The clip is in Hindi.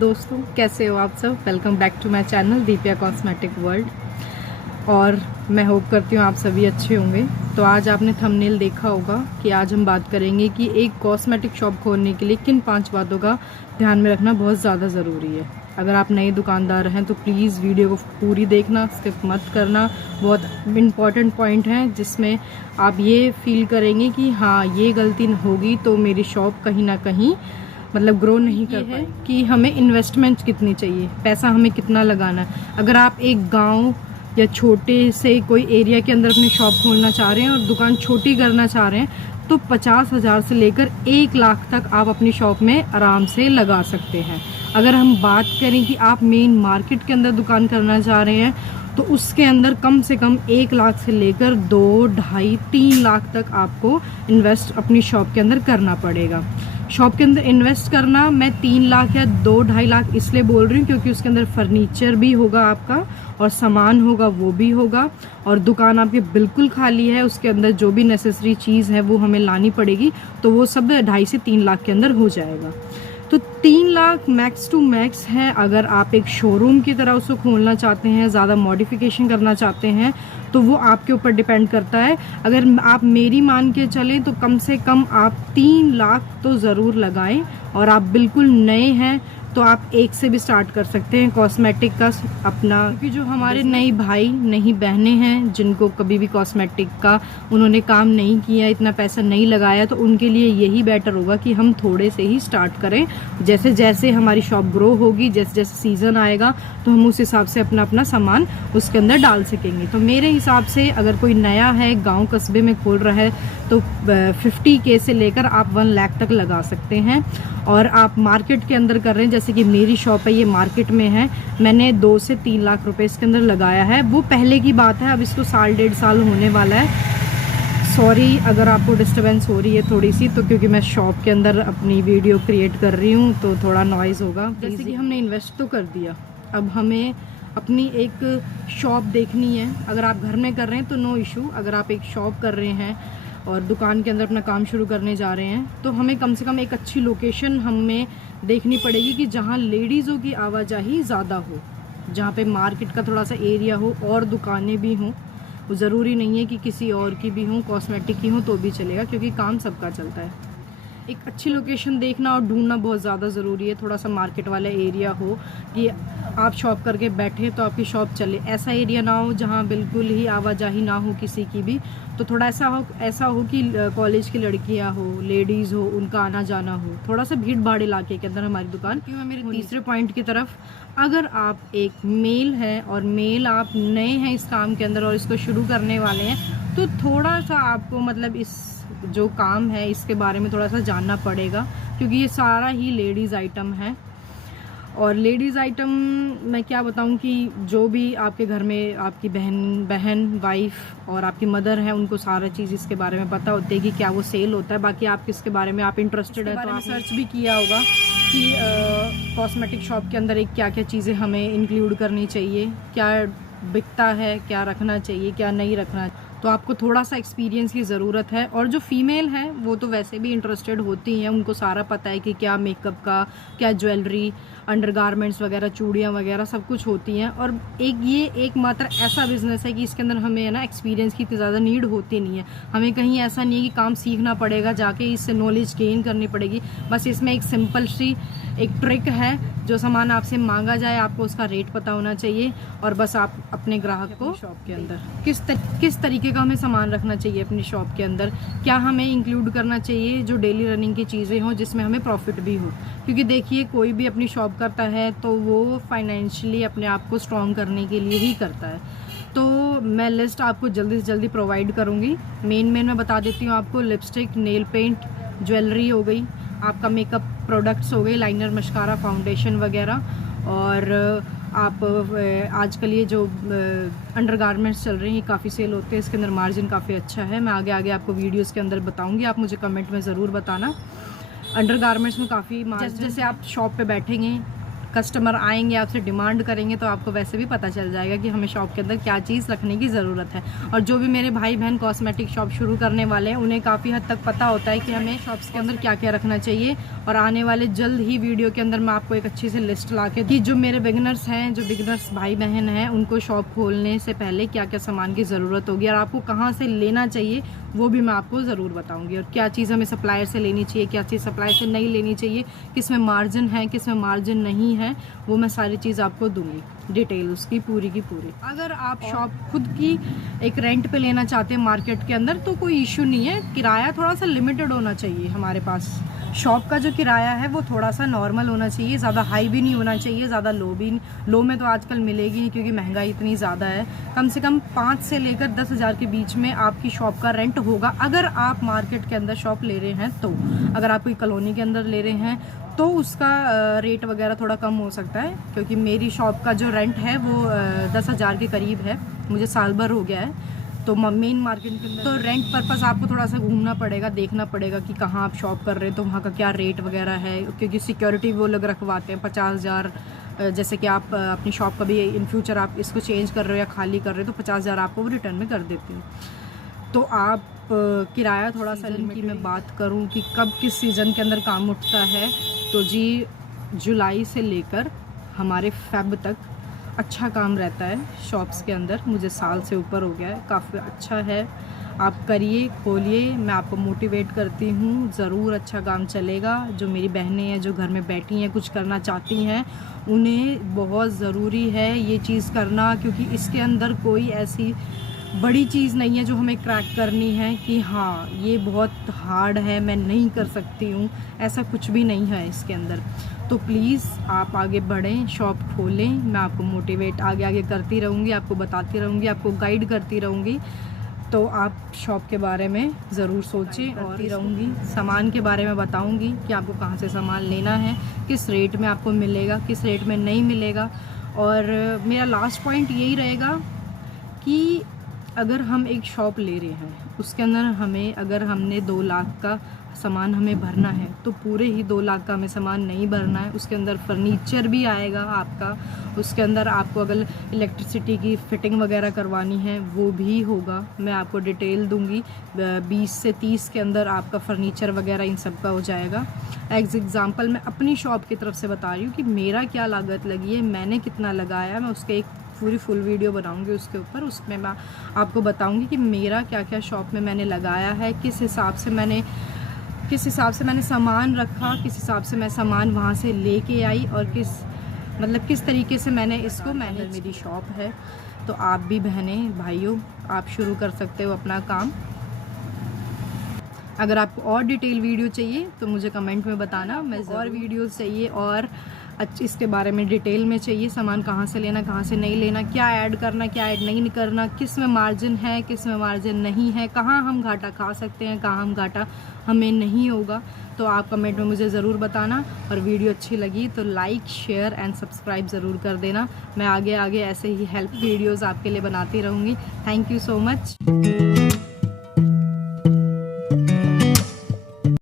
दोस्तों, कैसे हो आप सब। Welcome back to my channel Deepiya cosmetic world. और मैं होप करती हूँ आप सभी अच्छे होंगे। तो आज आपने थंबनेल देखा होगा कि आज हम बात करेंगे कि एक कॉस्मेटिक शॉप खोलने के लिए किन 5 बातों का ध्यान में रखना बहुत ज़्यादा ज़रूरी है। अगर आप नए दुकानदार हैं तो प्लीज़ वीडियो को पूरी देखना, स्किप मत करना। बहुत इम्पॉर्टेंट पॉइंट हैं जिसमें आप ये फील करेंगे कि हाँ, ये गलती होगी तो मेरी शॉप कहीं ना कहीं मतलब ग्रो नहीं कर पाए। कि हमें इन्वेस्टमेंट कितनी चाहिए, पैसा हमें कितना लगाना है। अगर आप एक गांव या छोटे से कोई एरिया के अंदर अपनी शॉप खोलना चाह रहे हैं और दुकान छोटी करना चाह रहे हैं तो 50,000 से लेकर 1 लाख तक आप अपनी शॉप में आराम से लगा सकते हैं। अगर हम बात करें कि आप मेन मार्केट के अंदर दुकान करना चाह रहे हैं तो उसके अंदर कम से कम 1 लाख से लेकर 2, 2.5, 3 लाख तक आपको इन्वेस्ट अपनी शॉप के अंदर करना पड़ेगा। शॉप के अंदर इन्वेस्ट करना मैं 3 लाख या 2-2.5 लाख इसलिए बोल रही हूँ क्योंकि उसके अंदर फर्नीचर भी होगा आपका और सामान होगा वो भी होगा, और दुकान आपकी बिल्कुल खाली है, उसके अंदर जो भी नेसेसरी चीज़ है वो हमें लानी पड़ेगी, तो वो सब 2.5 से 3 लाख के अंदर हो जाएगा। तो 3 लाख मैक्स टू मैक्स है। अगर आप एक शोरूम की तरह उसको खोलना चाहते हैं, ज़्यादा मॉडिफिकेशन करना चाहते हैं, तो वो आपके ऊपर डिपेंड करता है। अगर आप मेरी मान के चलें तो कम से कम आप 3 लाख तो ज़रूर लगाएं, और आप बिल्कुल नए हैं तो आप 1 से भी स्टार्ट कर सकते हैं कॉस्मेटिक का अपना। क्योंकि जो हमारे नए भाई नई बहनें हैं जिनको कभी भी कॉस्मेटिक का उन्होंने काम नहीं किया, इतना पैसा नहीं लगाया, तो उनके लिए यही बेटर होगा कि हम थोड़े से ही स्टार्ट करें। जैसे जैसे हमारी शॉप ग्रो होगी, जैसे जैसे सीज़न आएगा तो हम उस हिसाब से अपना अपना सामान उसके अंदर डाल सकेंगे। तो मेरे हिसाब से अगर कोई नया है, गाँव कस्बे में खोल रहा है, तो 50K से लेकर आप 1 लाख तक लगा सकते हैं। और आप मार्केट के अंदर कर रहे हैं, जैसे कि मेरी शॉप है ये मार्केट में है, मैंने 2 से 3 लाख रुपए इसके अंदर लगाया है। वो पहले की बात है, अब इसको 1.5 साल होने वाला है। सॉरी अगर आपको डिस्टर्बेंस हो रही है थोड़ी सी, तो क्योंकि मैं शॉप के अंदर अपनी वीडियो क्रिएट कर रही हूँ तो थोड़ा नॉइज़ होगा। जैसे कि हमने इन्वेस्ट तो कर दिया, अब हमें अपनी एक शॉप देखनी है। अगर आप घर में कर रहे हैं तो नो इशू, अगर आप एक शॉप कर रहे हैं और दुकान के अंदर अपना काम शुरू करने जा रहे हैं तो हमें कम से कम एक अच्छी लोकेशन हमें देखनी पड़ेगी कि जहां लेडीज़ों की आवाजाही ज़्यादा हो, जहां पे मार्केट का थोड़ा सा एरिया हो और दुकानें भी हों। वो ज़रूरी नहीं है कि किसी और की भी हों, कॉस्मेटिक की हों तो भी चलेगा, क्योंकि काम सबका चलता है। एक अच्छी लोकेशन देखना और ढूंढना बहुत ज़्यादा ज़रूरी है। थोड़ा सा मार्केट वाला एरिया हो कि आप शॉप करके बैठे तो आपकी शॉप चले। ऐसा एरिया ना हो जहाँ बिल्कुल ही आवाजाही ना हो किसी की भी। तो थोड़ा ऐसा हो कि कॉलेज की लड़कियाँ हो, लेडीज़ हो, उनका आना जाना हो। थोड़ा सा भीड़ भाड़ इलाके के अंदर हमारी दुकान। क्यों है मेरे तीसरे पॉइंट की तरफ, अगर आप एक मेल हैं और मेल आप नए हैं इस काम के अंदर और इसको शुरू करने वाले हैं, तो थोड़ा सा आपको मतलब इस जो काम है इसके बारे में थोड़ा सा जानना पड़ेगा, क्योंकि ये सारा ही लेडीज़ आइटम है। और लेडीज़ आइटम मैं क्या बताऊं कि जो भी आपके घर में आपकी बहन वाइफ और आपकी मदर है, उनको सारा चीज़ इसके बारे में पता होती है कि क्या वो सेल होता है। बाकी आप इसके बारे में आप इंटरेस्टेड है तो आप सर्च भी किया होगा कि कॉस्मेटिक शॉप के अंदर एक क्या क्या चीज़ें हमें इंक्लूड करनी चाहिए, क्या बिकता है, क्या रखना चाहिए, क्या नहीं रखना। तो आपको थोड़ा सा एक्सपीरियंस की ज़रूरत है। और जो फीमेल हैं वो तो वैसे भी इंटरेस्टेड होती हैं, उनको सारा पता है कि क्या मेकअप का, क्या ज्वेलरी, अंडरगारमेंट्स वगैरह, चूड़ियाँ वगैरह सब कुछ होती हैं। और ये एकमात्र ऐसा बिज़नेस है कि इसके अंदर हमें है ना एक्सपीरियंस की इतनी ज़्यादा नीड होती नहीं है। हमें कहीं ऐसा नहीं है कि काम सीखना पड़ेगा जाके, इससे नॉलेज गेन करनी पड़ेगी। बस इसमें एक सिंपल सी एक ट्रिक है, जो सामान आपसे मांगा जाए आपको उसका रेट पता होना चाहिए, और बस आप अपने ग्राहक को शॉप के अंदर किस तरीके का हमें सामान रखना चाहिए अपनी शॉप के अंदर, क्या हमें इंक्लूड करना चाहिए जो डेली रनिंग की चीज़ें हों जिसमें हमें प्रॉफिट भी हो। क्योंकि देखिए कोई भी अपनी शॉप करता है तो वो फाइनेंशियली अपने आप को स्ट्रॉन्ग करने के लिए ही करता है। तो मैं लिस्ट आपको जल्दी से जल्दी प्रोवाइड करूँगी। मेन मैं बता देती हूँ आपको। लिपस्टिक, नेल पेंट, ज्वेलरी हो गई, आपका मेकअप प्रोडक्ट्स हो गए, लाइनर, मस्कारा, फाउंडेशन वगैरह। और आप आजकल ये जो अंडरगारमेंट्स चल रही हैं काफ़ी सेल होते हैं, इसके अंदर मार्जिन काफ़ी अच्छा है। मैं आगे आपको वीडियोस के अंदर बताऊंगी, आप मुझे कमेंट में ज़रूर बताना। अंडरगारमेंट्स में काफ़ी मार्जिन, जैसे आप शॉप पे बैठेंगे कस्टमर आएंगे, आपसे डिमांड करेंगे, तो आपको वैसे भी पता चल जाएगा कि हमें शॉप के अंदर क्या चीज़ रखने की ज़रूरत है। और जो भी मेरे भाई बहन कॉस्मेटिक शॉप शुरू करने वाले हैं, उन्हें काफ़ी हद तक पता होता है कि हमें शॉप्स के अंदर क्या क्या रखना चाहिए। और आने वाले जल्द ही वीडियो के अंदर मैं आपको एक अच्छी सी लिस्ट ला के दी, जो मेरे बिगनर्स हैं, जो बिगनर्स भाई बहन हैं, उनको शॉप खोलने से पहले क्या क्या सामान की ज़रूरत होगी और आपको कहाँ से लेना चाहिए वो भी मैं आपको ज़रूर बताऊंगी। और क्या चीज़ हमें सप्लायर से लेनी चाहिए, क्या चीज़ सप्लायर से नहीं लेनी चाहिए, किस में मार्जिन है, किस में मार्जिन नहीं है, वो मैं सारी चीज़ आपको दूंगी, डिटेल उसकी पूरी की पूरी। अगर आप शॉप खुद की एक रेंट पे लेना चाहते हैं मार्केट के अंदर तो कोई इशू नहीं है, किराया थोड़ा सा लिमिटेड होना चाहिए। हमारे पास शॉप का जो किराया है वो थोड़ा सा नॉर्मल होना चाहिए, ज़्यादा हाई भी नहीं होना चाहिए, ज़्यादा लो भी नहीं। लो में तो आजकल मिलेगी नहीं क्योंकि महंगाई इतनी ज़्यादा है। कम से कम 5 से लेकर 10 हज़ार के बीच में आपकी शॉप का रेंट होगा, अगर आप मार्केट के अंदर शॉप ले रहे हैं तो। अगर आप कोई कॉलोनी के अंदर ले रहे हैं तो उसका रेट वगैरह थोड़ा कम हो सकता है, क्योंकि मेरी शॉप का जो रेंट है वो 10 हज़ार के करीब है, मुझे साल भर हो गया है। तो मेन मार्केट के अंदर तो रेंट पर्पस आपको थोड़ा सा घूमना पड़ेगा, देखना पड़ेगा कि कहाँ आप शॉप कर रहे हैं तो वहाँ का क्या रेट वगैरह है, क्योंकि सिक्योरिटी वो लोग रखवाते हैं 50 हज़ार। जैसे कि आप अपनी शॉप कभी इन फ्यूचर आप इसको चेंज कर रहे हो या खाली कर रहे हो तो 50 हज़ार आपको वो रिटर्न में कर देते हैं। तो आप किराया थोड़ा सा की मैं बात करूँ कि कब किस सीज़न के अंदर काम उठता है, तो जी जुलाई से लेकर हमारे फेब तक अच्छा काम रहता है शॉप्स के अंदर। मुझे साल से ऊपर हो गया है, काफ़ी अच्छा है। आप करिए, खोलिए, मैं आपको मोटिवेट करती हूँ, ज़रूर अच्छा काम चलेगा। जो मेरी बहनें हैं जो घर में बैठी हैं कुछ करना चाहती हैं, उन्हें बहुत ज़रूरी है ये चीज़ करना, क्योंकि इसके अंदर कोई ऐसी बड़ी चीज़ नहीं है जो हमें क्रैक करनी है कि हाँ ये बहुत हार्ड है मैं नहीं कर सकती हूँ, ऐसा कुछ भी नहीं है इसके अंदर। तो प्लीज़ आप आगे बढ़ें, शॉप खोलें, मैं आपको मोटिवेट आगे आगे करती रहूँगी, आपको बताती रहूँगी, आपको गाइड करती रहूँगी। तो आप शॉप के बारे में ज़रूर सोचें और रहूँगी, सामान के बारे में बताऊँगी कि आपको कहाँ से सामान लेना है, किस रेट में आपको मिलेगा, किस रेट में नहीं मिलेगा। और मेरा लास्ट पॉइंट यही रहेगा कि अगर हम एक शॉप ले रहे हैं उसके अंदर हमें, अगर हमने 2 लाख का सामान हमें भरना है तो पूरे ही 2 लाख का हमें सामान नहीं भरना है। उसके अंदर फर्नीचर भी आएगा आपका, उसके अंदर आपको अगर इलेक्ट्रिसिटी की फिटिंग वगैरह करवानी है वो भी होगा। मैं आपको डिटेल दूंगी, 20 से 30 के अंदर आपका फर्नीचर वगैरह इन सब का हो जाएगा। एग्जाम्पल मैं अपनी शॉप की तरफ से बता रही हूँ कि मेरा क्या लागत लगी है, मैंने कितना लगाया, मैं उसके एक पूरी फुल वीडियो बनाऊंगी उसके ऊपर। उसमें मैं आपको बताऊंगी कि मेरा क्या क्या शॉप में मैंने लगाया है, किस हिसाब से मैंने सामान रखा, किस हिसाब से मैं सामान वहाँ से लेके आई और किस तरीके से मैंने इसको मैनेज। मेरी शॉप है तो आप भी बहनें भाइयों आप शुरू कर सकते हो अपना काम। अगर आपको और डिटेल वीडियो चाहिए तो मुझे कमेंट में बताना, मैं और वीडियोस चाहिए और इसके बारे में डिटेल में चाहिए, सामान कहाँ से लेना, कहाँ से नहीं लेना, क्या ऐड करना, क्या ऐड नहीं करना, किस में मार्जिन है, किस में मार्जिन नहीं है, कहाँ हम घाटा खा सकते हैं, कहाँ हम घाटा हमें नहीं होगा। तो आप कमेंट में मुझे ज़रूर बताना। और वीडियो अच्छी लगी तो लाइक, शेयर एंड सब्सक्राइब ज़रूर कर देना। मैं आगे आगे ऐसे ही हेल्प वीडियोज़ आपके लिए बनाती रहूँगी। Thank you so much.